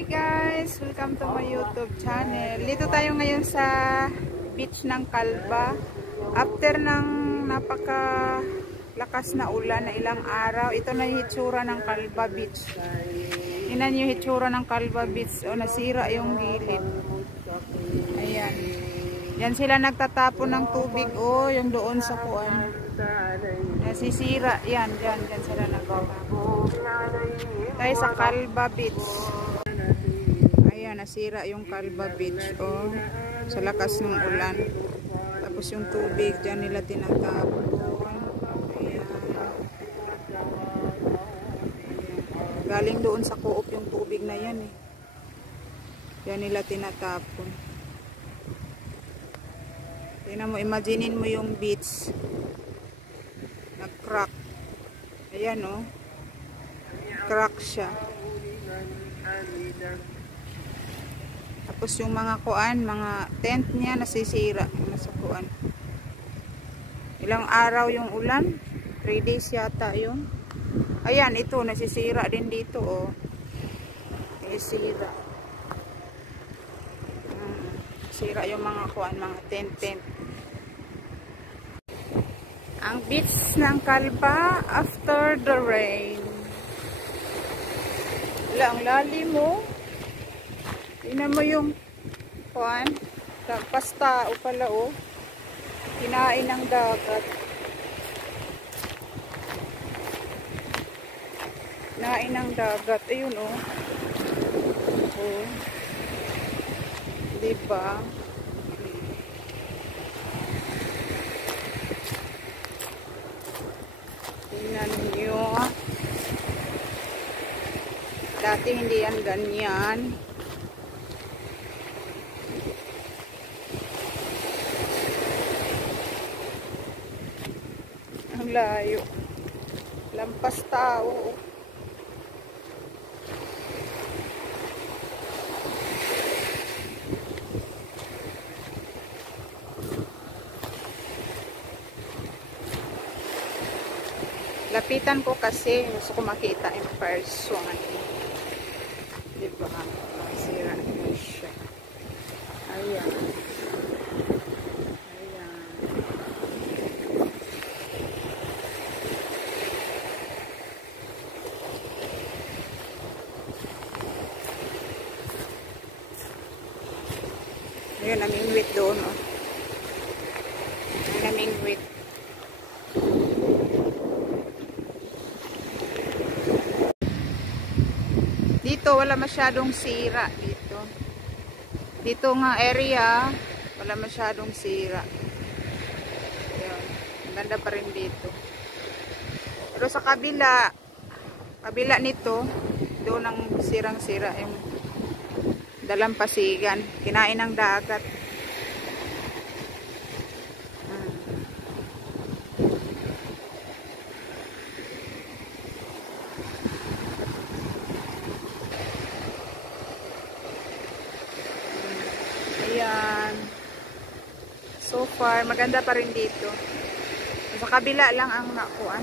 Hi guys! Welcome to my YouTube channel. Dito tayo ngayon sa beach ng Calva. After ng napakalakas na ulan na ilang araw, ito na yung hitsura ng Calva Beach. Tingnan yung hitsura ng Calva Beach. O, nasira yung gilid. Ayan. Yan sila nagtatapon ng tubig. O, yung doon sa kuan. Nasisira. Yan sila nagtatapon. Tayo sa Calva Beach. Ayan, nasira yung Calva Beach. Oh, sa lakas ng ulan. Tapos yung tubig, dyan nila tinatapon. Ayan. Galing doon sa Coop yung tubig na yan eh. Dyan nila tinatapon. Tingnan mo, imaginein mo yung beach. Nag-crack. Ayan oh. Crack siya. Tapos yung mga kuan, mga tent niya nasisira. Nasa kuan. Ilang araw yung ulan. 3 days yata yun. Ayan, ito nasisira din dito oh. Nasisira. Sira yung mga kuan, mga tent. Ang beach ng Calva after the rain. Wala, ang lalim mo. Tingnan mo yung kuan. Pasta o pala o. Kinain ng dagat. Kinain ng dagat. Ayun o. Oh. Diba? Tingnan nyo. Dati hindi yan ganyan. Ang layo. Lampas tao. Lapitan ko kasi gusto ko makita in person. Diba? Sira na siya. Ayan. Ayun, namingwit doon. Oh. Namingwit. Dito wala masyadong sira dito. Dito nga area wala masyadong sira. Ayun, ganda pa rin dito. Pero sa kabila nito, doon ang sirang-sira yung dalampasigan, kinain ng dagat. Ayan. So far, maganda pa rin dito. Sa kabila lang ang nakuan.